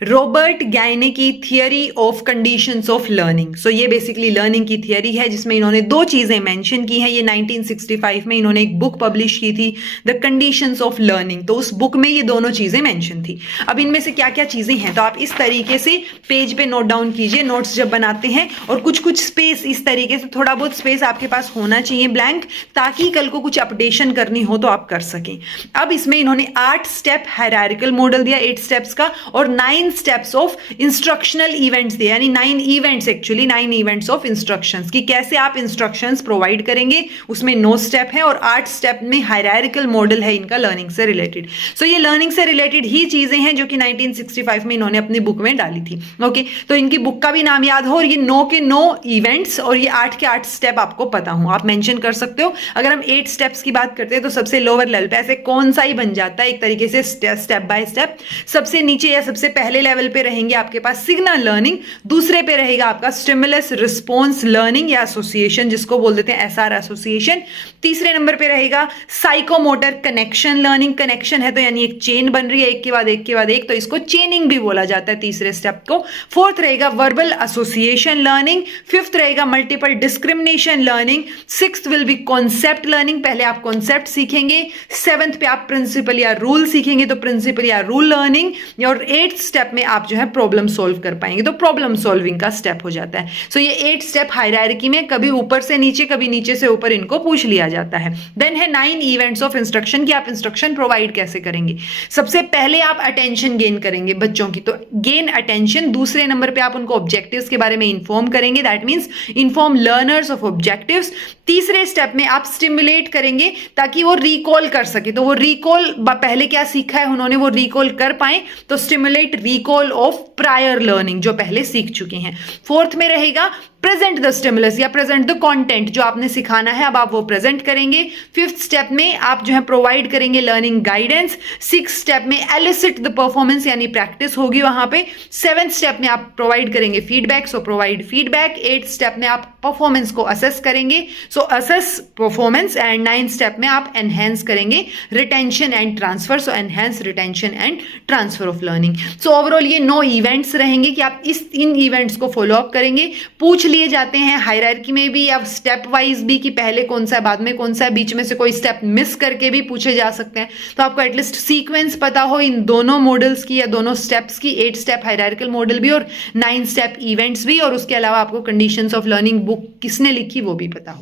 Robert Gagne की theory of conditions of learning. So ये basically learning की theory है जिसमें इन्होंने दो चीजें मेंशन की हैं। ये 1965 में इन्होंने एक बुक पब्लिश की थी, द कंडीशंस ऑफ लर्निंग। तो उस बुक में ये दोनों चीजें मेंशन थी। अब इनमें से क्या क्या चीजें हैं तो आप इस तरीके से पेज पे नोट डाउन कीजिए, नोट्स जब बनाते हैं, और कुछ कुछ स्पेस इस तरीके से, थोड़ा बहुत स्पेस आपके पास होना चाहिए ब्लैंक, ताकि कल को कुछ अपडेशन करनी हो तो आप कर सकें। अब इसमें इन्होंने 8 स्टेप हायरार्किकल मॉडल दिया, 8 स्टेप्स का, और 9 स्टेप्स ऑफ इंस्ट्रक्शनल इवेंट्स दिए, यानी 9 events, actually 9 events of instructions, कि कैसे आप इंस्ट्रक्शंस प्रोवाइड करेंगे। उसमें 9 स्टेप है और 8 स्टेप में हायरार्किकल मॉडल है इनका लर्निंग से रिलेटेड। सो ये लर्निंग से रिलेटेड ही चीजें हैं जो कि 1965 में इन्होंने अपनी बुक में डाली थी। ओके, तो इनकी बुक का भी नाम याद हो, और ये 9 के 9 इवेंट्स और ये 8 के 8 स्टेप आपको पता हो, आप मेंशन कर सकते हो। अगर हम 8 स्टेप्स की बात करते हैं तो सबसे लोअर लेवल पे ऐसे कौन सा ही बन जाता है एक तरीके से स्टेप बाय स्टेप। सबसे नीचे या सबसे पहले लेवल पे रहेंगे आपके पास सिग्नल लर्निंग, दूसरे पे रहेगा आपका स्टिमुलस रिस्पॉन्स लर्निंग या एसोसिएशन, जिसको बोल देते हैं एसआर एसोसिएशन। तीसरे नंबर पे रहेगा साइकोमोटर कनेक्शन लर्निंग, कनेक्शन है तो यानी एक चेन बन रही है एक के बाद एक के बाद एक, तो इसको चेनिंग भी बोला जाता है तीसरे स्टेप को। फोर्थ रहेगा वर्बल एसोसिएशन लर्निंग। फिफ्थ रहेगा multiple discrimination learning. Sixth will be concept learning, पहले आप कॉन्सेप्ट सीखेंगे। सेवंथ पे आप प्रिंसिपल या रूल सीखेंगे तो प्रिंसिपल या रूल लर्निंग, और 8th स्टेप में आप जो है प्रॉब्लम सॉल्व कर पाएंगे तो प्रॉब्लम सॉल्विंग का स्टेप हो जाता है। सो ये 8 स्टेप हायरार्की में कभी ऊपर से नीचे कभी नीचे से ऊपर इनको पूछ लिया जाता है। देन है 9 इवेंट्स ऑफ इंस्ट्रक्शन, कि आप इंस्ट्रक्शन प्रोवाइड कैसे करेंगे। सबसे पहले आप अटेंशन गेन करेंगे बच्चों की, तो गेन अटेंशन। दूसरे नंबर पे आप उनको ऑब्जेक्टिव्स के बारे में इंफॉर्म करेंगे, that means inform learners of objectives. तीसरे स्टेप में आप स्टिमुलेट करेंगे ताकि वो रिकॉल कर सके, तो वो रिकॉल पहले क्या सीखा है उन्होंने वो रिकॉल कर पाए, तो stimulate recall of prior learning जो पहले सीख चुके हैं। फोर्थ में रहेगा प्रेजेंट द स्टिमुलस या प्रेजेंट द कंटेंट, जो आपने सिखाना है अब आप वो प्रेजेंट करेंगे। फिफ्थ स्टेप में आप जो है प्रोवाइड करेंगे लर्निंग गाइडेंस। सिक्स स्टेप में एलिसिट द परफॉर्मेंस यानी प्रैक्टिस होगी वहां पे। सेवेंथ स्टेप में आप प्रोवाइड करेंगे feedback, so provide feedback. 8th step में आप परफॉर्मेंस को असेस करेंगे, so assess performance. And 9th step में आप एनहेंस करेंगे retention and transfer, so enhance retention and transfer of learning. So overall ये 9 इवेंट्स रहेंगे कि आप इन इवेंट्स को फॉलो अप करेंगे। पूछ लिए जाते हैं हायरार्की में भी या स्टेप वाइज भी कि पहले कौन सा है बाद में कौन सा है, बीच में से कोई स्टेप मिस करके भी पूछे जा सकते हैं। तो आपको एटलीस्ट सीक्वेंस पता हो इन दोनों मॉडल्स की या दोनों स्टेप्स की, 8 स्टेप हायरार्किकल मॉडल भी और 9 स्टेप इवेंट्स भी, और उसके अलावा आपको कंडीशंस ऑफ लर्निंग बुक किसने लिखी वो भी पता हो।